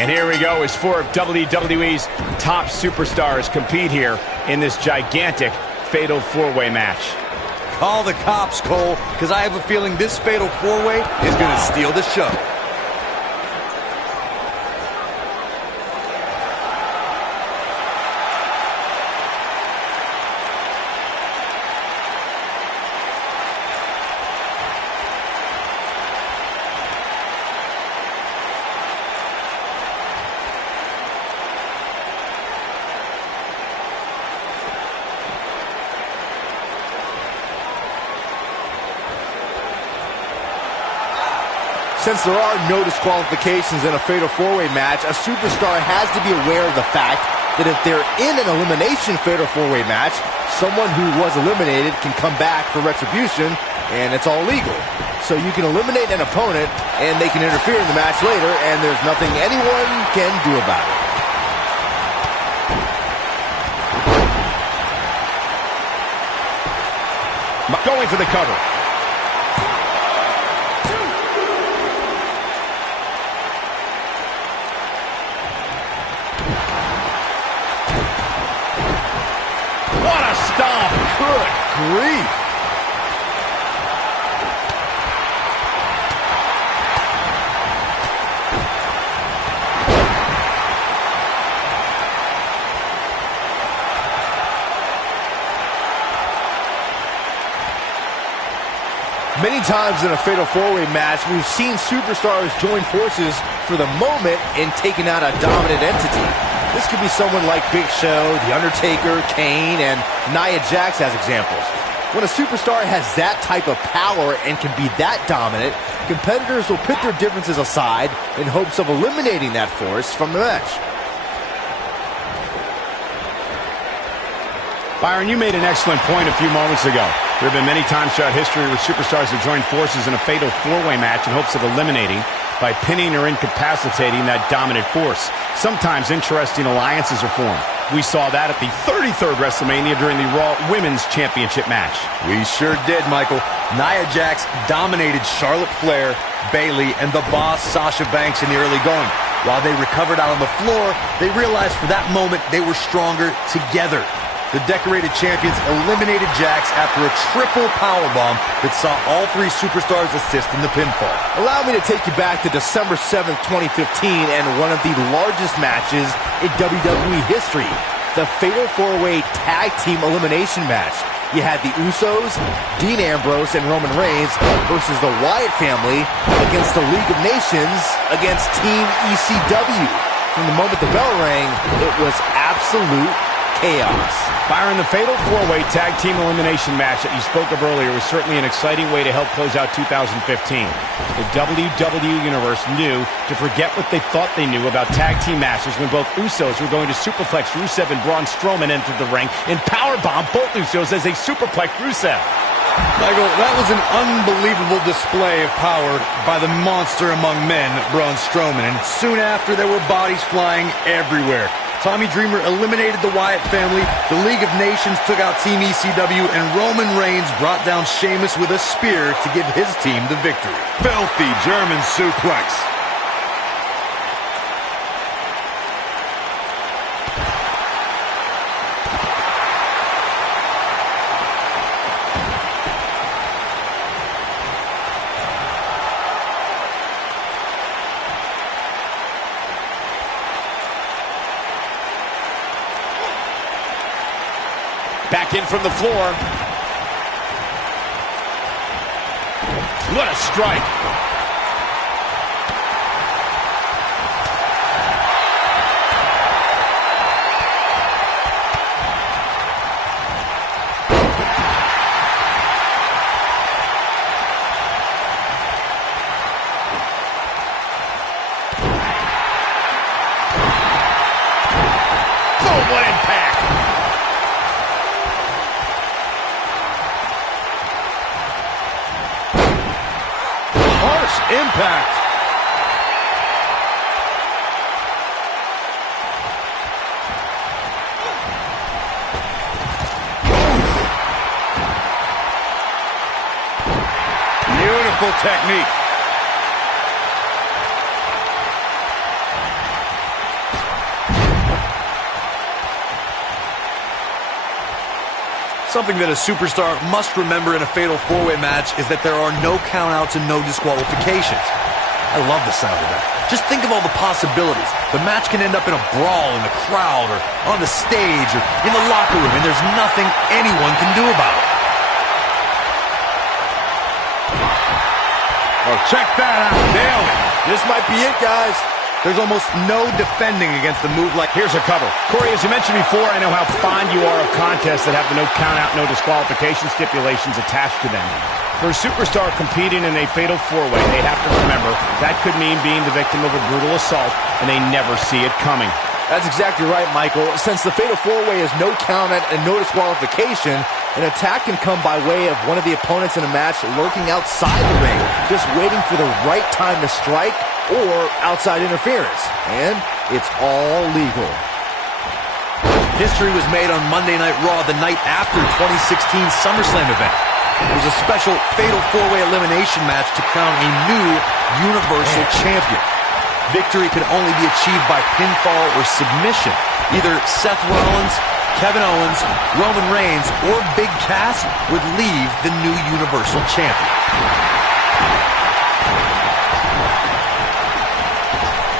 And here we go as four of WWE's top superstars compete here in this gigantic Fatal 4-Way match. Call the cops, Cole, because I have a feeling this Fatal 4-Way is going to steal the show. Since there are no disqualifications in a Fatal 4-Way match, a superstar has to be aware of the fact that if they're in an elimination Fatal 4-Way match, someone who was eliminated can come back for retribution, and it's all legal. So you can eliminate an opponent, and they can interfere in the match later, and there's nothing anyone can do about it. Going for the cover. What a stomp! Good grief! Many times in a Fatal 4-Way match, we've seen superstars join forces for the moment in taking out a dominant entity. This could be someone like Big Show, The Undertaker, Kane, and Nia Jax as examples. When a superstar has that type of power and can be that dominant, competitors will put their differences aside in hopes of eliminating that force from the match. Byron, you made an excellent point a few moments ago. There have been many times throughout history where superstars have joined forces in a Fatal 4-Way match in hopes of eliminating, by pinning or incapacitating that dominant force. Sometimes interesting alliances are formed. We saw that at the 33rd WrestleMania during the Raw Women's Championship match. We sure did, Michael. Nia Jax dominated Charlotte Flair, Bayley, and the Boss Sasha Banks in the early going. While they recovered out on the floor, they realized for that moment they were stronger together. The decorated champions eliminated Jax after a triple powerbomb that saw all three superstars assist in the pinfall. Allow me to take you back to December 7th, 2015, and one of the largest matches in WWE history, the Fatal 4-Way Tag Team Elimination match. You had the Usos, Dean Ambrose, and Roman Reigns versus the Wyatt family against the League of Nations against Team ECW. From the moment the bell rang, it was absolute chaos. Byron, the Fatal 4-Way Tag Team Elimination match that you spoke of earlier was certainly an exciting way to help close out 2015. The WWE Universe knew to forget what they thought they knew about tag team matches when both Usos were going to superplex Rusev and Braun Strowman entered the ring and powerbomb both Usos as they superplexed Rusev. Michael, that was an unbelievable display of power by the monster among men, Braun Strowman, and soon after there were bodies flying everywhere. Tommy Dreamer eliminated the Wyatt family, the League of Nations took out Team ECW, and Roman Reigns brought down Sheamus with a spear to give his team the victory. Filthy German suplex. Back in from the floor. What a strike. Oh, what impact. Impact. Beautiful technique. Something that a superstar must remember in a fatal four-way match is that there are no countouts and no disqualifications. I love the sound of that. Just think of all the possibilities. The match can end up in a brawl in the crowd or on the stage or in the locker room, and there's nothing anyone can do about it. Oh, check that out. Nailed it. This might be it, guys. There's almost no defending against a move like... Here's a cover. Corey, as you mentioned before, I know how fond you are of contests that have the no count-out, no disqualification stipulations attached to them. For a superstar competing in a fatal four-way, they have to remember that could mean being the victim of a brutal assault, and they never see it coming. That's exactly right, Michael. Since the fatal four-way is no count-out and no disqualification, an attack can come by way of one of the opponents in a match lurking outside the ring, just waiting for the right time to strike or outside interference. And it's all legal. History was made on Monday Night Raw, the night after 2016 SummerSlam event. It was a special fatal four-way elimination match to crown a new Universal Champion. Victory could only be achieved by pinfall or submission. Either Seth Rollins, Kevin Owens, Roman Reigns, or Big Cass would leave the new Universal Champion.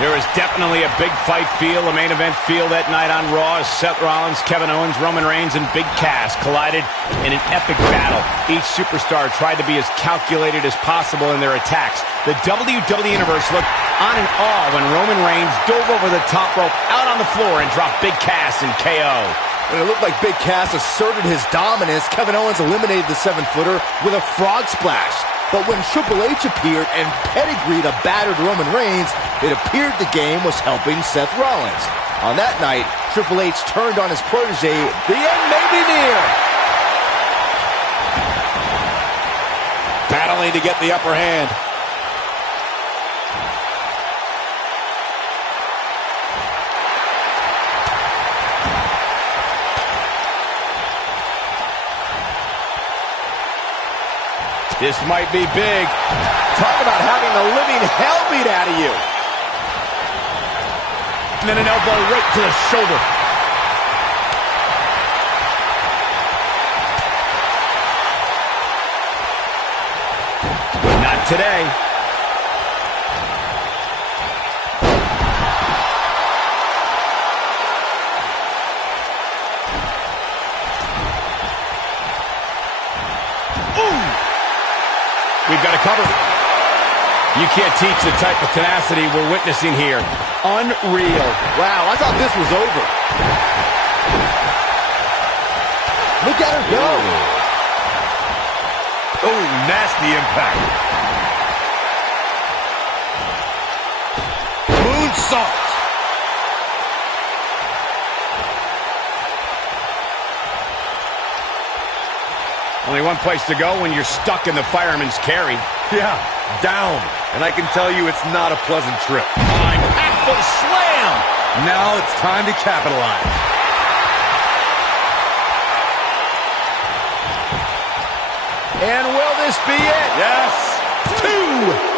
There is definitely a big fight feel, a main event feel that night on Raw as Seth Rollins, Kevin Owens, Roman Reigns, and Big Cass collided in an epic battle. Each superstar tried to be as calculated as possible in their attacks. The WWE Universe looked on in awe when Roman Reigns dove over the top rope out on the floor and dropped Big Cass in KO. When it looked like Big Cass asserted his dominance, Kevin Owens eliminated the 7-footer with a frog splash. But when Triple H appeared and pedigreed a battered Roman Reigns, it appeared the game was helping Seth Rollins. On that night, Triple H turned on his protege. The end may be near. Battling to get the upper hand. This might be big. Talk about having the living hell beat out of you. And then an elbow right to the shoulder. But not today. We've got a cover. You can't teach the type of tenacity we're witnessing here. Unreal. Wow, I thought this was over. Look at her go. Oh, nasty impact. Moonsault. Only one place to go when you're stuck in the fireman's carry. Yeah, down. And I can tell you it's not a pleasant trip. Impactful slam. Now it's time to capitalize. And will this be it? Yes. 2.